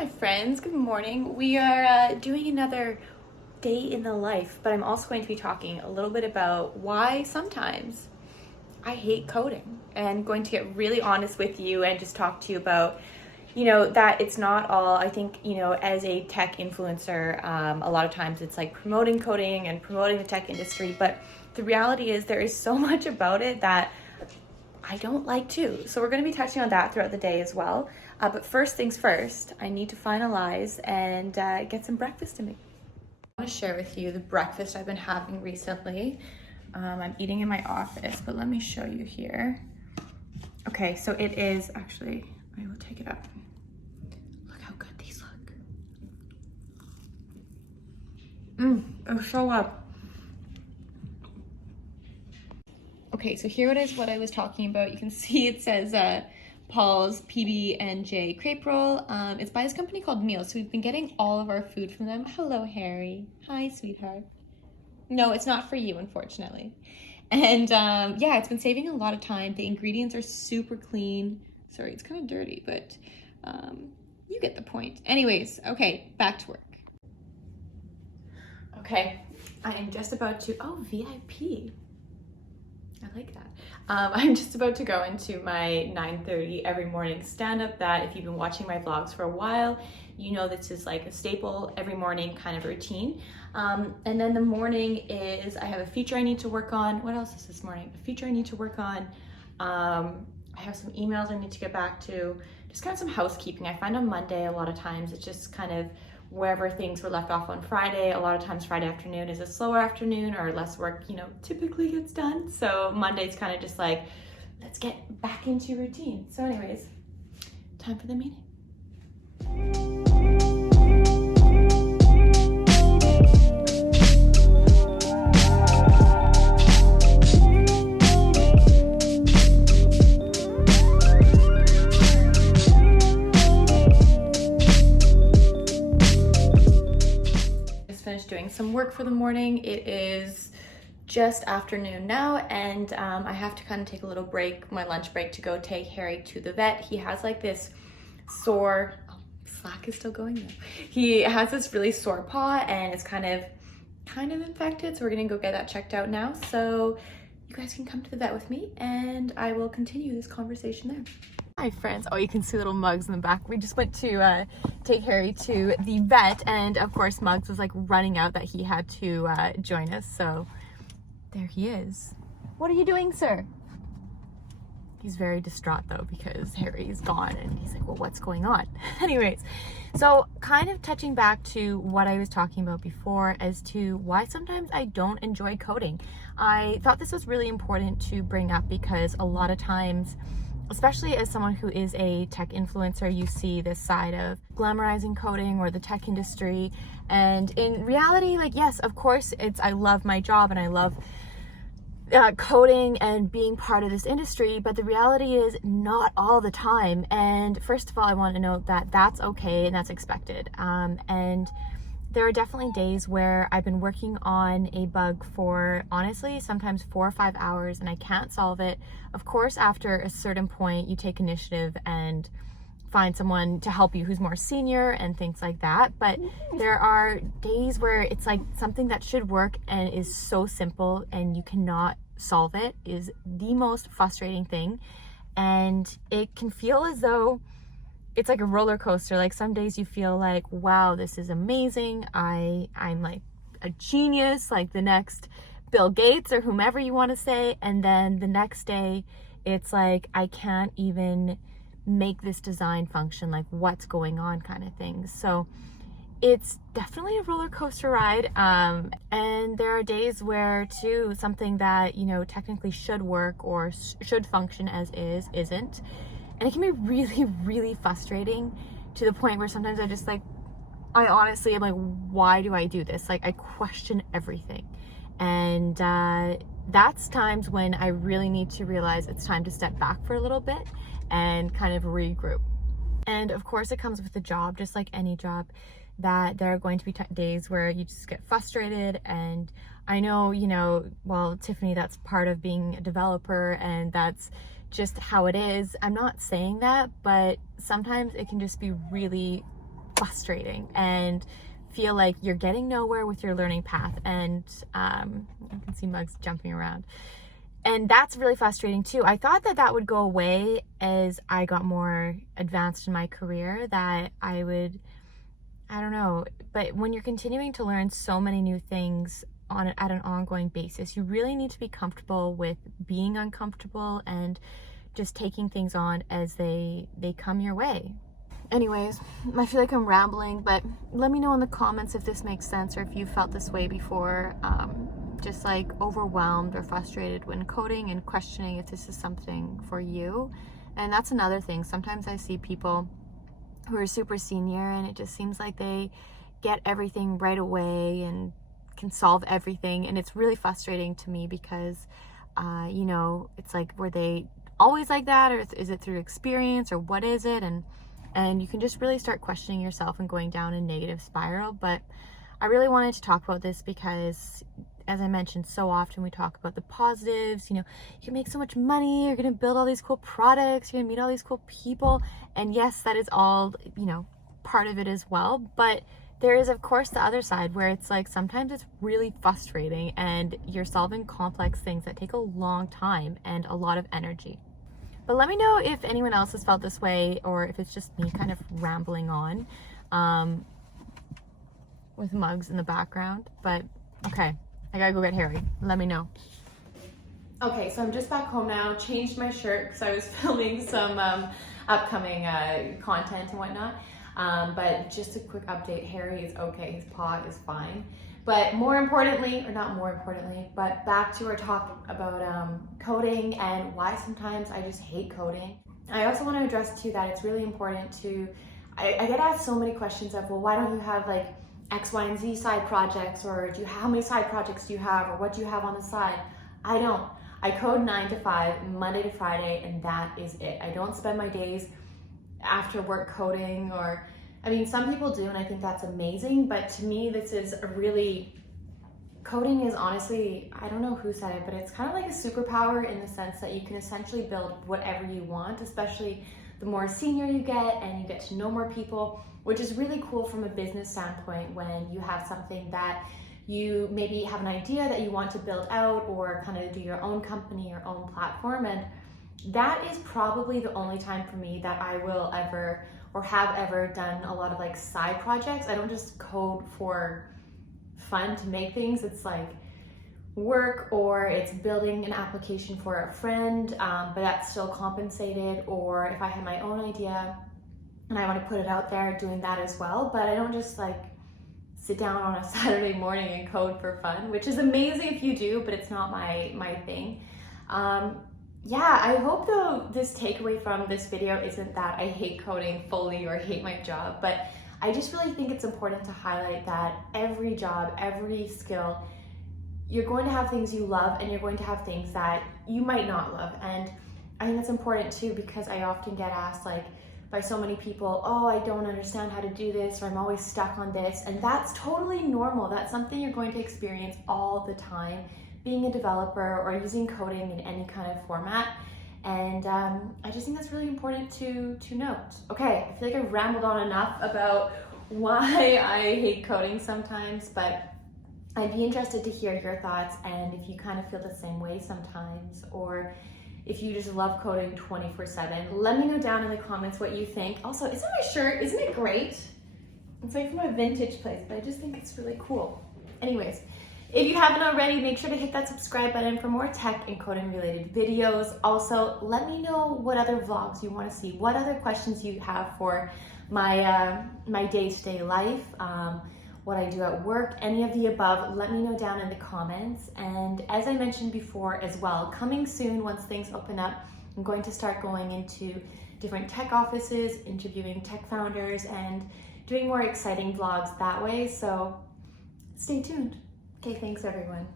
Hi friends, good morning. We are doing another day in the life, but I'm also going to be talking a little bit about why sometimes I hate coding, and going to get really honest with you and just talk to you about, that it's not all, I think, as a tech influencer, a lot of times it's like promoting coding and promoting the tech industry, but the reality is there is so much about it that I don't like too. So we're going to be touching on that throughout the day as well. But first things first, I need to finalize and get some breakfast to me. I want to share with you the breakfast I've been having recently. I'm eating in my office, but let me show you here. Okay, so it is actually, I will take it up. Look how good these look. They're so good. Okay, so here it is what I was talking about. You can see it says Paul's PB&J crepe roll. It's by this company called Meal. So we've been getting all of our food from them. Hello, Harry. Hi, sweetheart. No, it's not for you, unfortunately. And yeah, it's been saving a lot of time. The ingredients are super clean. Sorry, it's kind of dirty, but you get the point. Anyways, okay, back to work. Okay, I am just about to, oh, VIP. I like that. I'm just about to go into my 9:30 every morning stand-up that if you've been watching my vlogs for a while, you know this is like a staple every morning kind of routine. And then the morning is, I have a feature I need to work on. What else is this morning? A feature I need to work on. I have some emails I need to get back to. Just kind of some housekeeping. I find on Monday a lot of times it's just kind of wherever things were left off on Friday. A lot of times Friday afternoon is a slower afternoon or less work, typically gets done. So Monday's kind of just like, let's get back into routine. So anyways, time for the meeting. Doing some work for the morning. It is just afternoon now, and I have to kind of take a little break, my lunch break, to go take Harry to the vet. He has like this sore, Slack is still going though. He has this really sore paw and it's kind of infected, so we're gonna go get that checked out now. So you guys can come to the vet with me and I will continue this conversation there. Hi friends. Oh, you can see little Muggs in the back. We just went to take Harry to the vet, and of course Muggs was like running out that he had to join us, so there he is. What are you doing, sir? He's very distraught though because Harry's gone and he's like, well, what's going on? Anyways, so kind of touching back to what I was talking about before as to why sometimes I don't enjoy coding. I thought this was really important to bring up because a lot of times, especially as someone who is a tech influencer, you see this side of glamorizing coding or the tech industry. And in reality, like, yes, of course, I love my job and I love coding and being part of this industry, but the reality is not all the time. And first of all, I want to note that that's okay and that's expected. And there are definitely days where I've been working on a bug for, honestly, sometimes 4 or 5 hours and I can't solve it. Of course, after a certain point, you take initiative and find someone to help you who's more senior and things like that. But there are days where it's like something that should work and is so simple and you cannot solve it is the most frustrating thing. And it can feel as though it's like a roller coaster. Like some days you feel like, wow, this is amazing. I'm like a genius, like the next Bill Gates or whomever you want to say. And then the next day it's like, I can't even make this design function, like what's going on kind of thing. So it's definitely a roller coaster ride. And there are days where too, something that, technically should work or should function as is, isn't. And it can be really, really frustrating to the point where sometimes I honestly am like, why do I do this? Like I question everything. And that's times when I really need to realize it's time to step back for a little bit and kind of regroup. And of course it comes with the job, just like any job, that there are going to be days where you just get frustrated. And I know, well, Tiffany, that's part of being a developer and that's just how it is. I'm not saying that, but sometimes it can just be really frustrating and feel like you're getting nowhere with your learning path. And you can see Mugs jumping around. And that's really frustrating too. I thought that that would go away as I got more advanced in my career, that I would, I don't know, but when you're continuing to learn so many new things at an ongoing basis, you really need to be comfortable with being uncomfortable and just taking things on as they come your way. Anyways, I feel like I'm rambling, but let me know in the comments if this makes sense or if you felt this way before, just like overwhelmed or frustrated when coding and questioning if this is something for you. And that's another thing. Sometimes I see people who are super senior and it just seems like they get everything right away and can solve everything. And it's really frustrating to me because, you know, it's like, were they always like that, or is it through experience, or what is it? And you can just really start questioning yourself and going down a negative spiral. But I really wanted to talk about this because, as I mentioned, so often we talk about the positives. You know, you can make so much money, you're going to build all these cool products, you're going to meet all these cool people. And yes, that is all, you know, part of it as well. But there is, of course, the other side where it's like sometimes it's really frustrating and you're solving complex things that take a long time and a lot of energy. But let me know if anyone else has felt this way or if it's just me kind of rambling on with Mugs in the background. But okay, I gotta go get Harry. Let me know. Okay, so I'm just back home now, changed my shirt because I was filming some upcoming content and whatnot. But just a quick update, Harry is okay, his paw is fine. But more importantly, or not more importantly, but back to our talk about coding and why sometimes I just hate coding. I also want to address too that it's really important to, I get asked so many questions of, well, why don't you have like X, Y, and Z side projects, or how many side projects do you have, or what do you have on the side? I don't. I code 9 to 5, Monday to Friday, and that is it. I don't spend my days after work coding, or I mean, some people do, and I think that's amazing, but to me, this is a really, coding is honestly, I don't know who said it, but it's kind of like a superpower in the sense that you can essentially build whatever you want, especially the more senior you get and you get to know more people, which is really cool from a business standpoint when you have something that you maybe have an idea that you want to build out or kind of do your own company, your own platform. And that is probably the only time for me that I will ever or have ever done a lot of like side projects. I don't just code for fun to make things. It's like work, or it's building an application for a friend, but that's still compensated. Or if I have my own idea and I want to put it out there, doing that as well. But I don't just like sit down on a Saturday morning and code for fun, which is amazing if you do, but it's not my thing. Yeah, I hope though this takeaway from this video isn't that I hate coding fully or hate my job, but I just really think it's important to highlight that every job, every skill, you're going to have things you love and you're going to have things that you might not love. And I think that's important too, because I often get asked like by so many people, oh, I don't understand how to do this, or I'm always stuck on this. And that's totally normal. That's something you're going to experience all the time, being a developer or using coding in any kind of format. And I just think that's really important to note. Okay, I feel like I've rambled on enough about why I hate coding sometimes, but I'd be interested to hear your thoughts and if you kind of feel the same way sometimes, or if you just love coding 24/7. Let me know down in the comments what you think. Also, isn't my shirt, isn't it great? It's like from a vintage place, but I just think it's really cool. Anyways, if you haven't already, make sure to hit that subscribe button for more tech and coding related videos. Also, let me know what other vlogs you want to see, what other questions you have for my my day-to-day life, what I do at work, any of the above. Let me know down in the comments. And as I mentioned before as well, coming soon once things open up, I'm going to start going into different tech offices, interviewing tech founders, and doing more exciting vlogs that way. So stay tuned. Okay, thanks everyone.